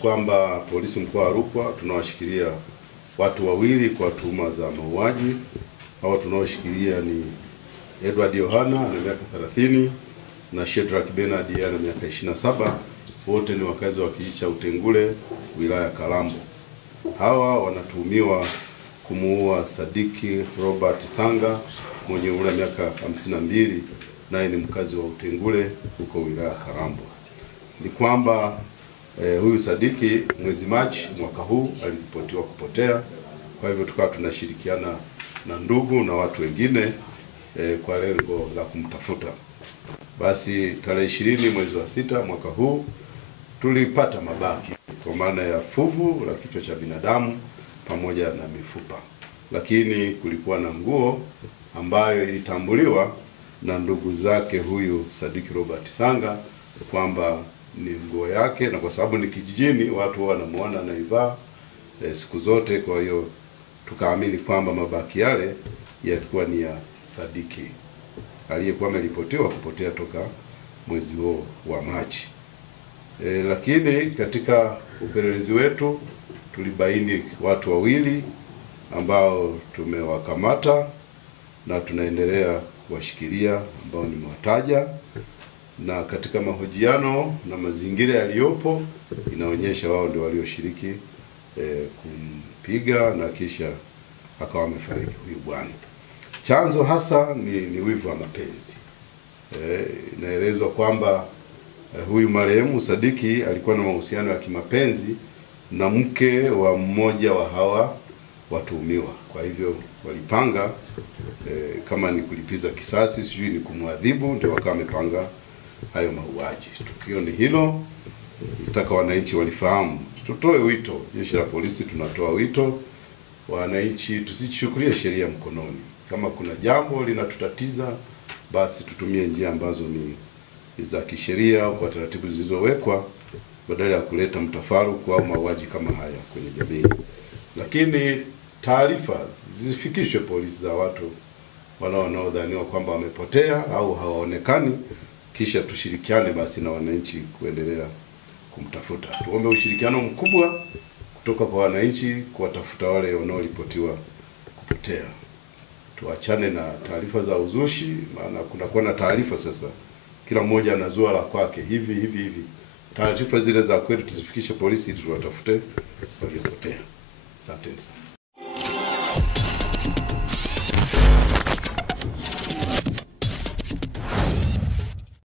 kwamba polisi mkoa wa Rukwa tunawashikilia watu wawili kwa tuhuma za mauaji. Hao tunaoshikilia ni Edward Yohana ana miaka 30 na Shedrack Bernard ana miaka 27. Wote ni wakazi wa kijiji cha Utengule, wilaya ya Kalambo. Hawa wanatuhumiwa kumuua Sadiki Robert Sanga mwenye umri wa miaka 52, naye ni mkazi wa Utengule huko wilaya ya Kalambo. Ni kwamba huyu Sadiki mwezi Machi mwaka huu aliripotiwa kupotea. Kwa hivyo tukawa tunashirikiana na ndugu na watu wengine kwa lengo la kumtafuta. Basi tarehe 20 mwezi wa 6 mwaka huu tulipata mabaki kwa maana ya fuvu la kichwa cha binadamu pamoja na mifupa, lakini kulikuwa na nguo ambayo ilitambuliwa na ndugu zake huyu Sadiki Robert Sanga kwamba ni nguo yake, na kwa sababu ni kijijini watu wanamuona anaivaa siku zote, kwa hiyo tukaamini kwamba mabaki yale yalikuwa ni ya Sadiki aliyekuwa ameripotiwa kupotea toka mwezi huo wa Machi. Lakini katika upelelezi wetu tulibaini watu wawili ambao tumewakamata na tunaendelea kuwashikilia ambao nimewataja, na katika mahojiano na mazingira yaliyopo inaonyesha wao ndio walioshiriki kumpiga na kisha akawa amefariki huyu bwana. Chanzo hasa ni wivu wa mapenzi. Inaelezwa kwamba huyu marehemu Sadiki alikuwa na mahusiano ya kimapenzi na mke wa mmoja wa hawa watuhumiwa. Kwa hivyo walipanga kama ni kulipiza kisasi, sijui ni kumwadhibu, ndio wakawa wamepanga hayo mauaji. Tukio ni hilo, nataka wananchi walifahamu. Tutoe wito, jeshi la polisi tunatoa wito wananchi tusichukulie sheria mkononi. Kama kuna jambo linatutatiza, basi tutumie njia ambazo ni za kisheria kwa taratibu zilizowekwa, badala ya kuleta mtafaruku au mauaji kama haya kwenye jamii. Lakini taarifa zifikishwe polisi za watu wanaodhaniwa kwamba wamepotea au hawaonekani, kisha tushirikiane basi na wananchi kuendelea kumtafuta. Tuombe ushirikiano mkubwa kutoka kwa wananchi kuwatafuta wale wanaoripotiwa kupotea. Tuachane na taarifa za uzushi, maana kunakuwa na taarifa sasa kila mmoja anazua la kwake hivi. Taarifa zile za kweli tuzifikishe polisi ili tuwatafute waliopotea. Asante sana.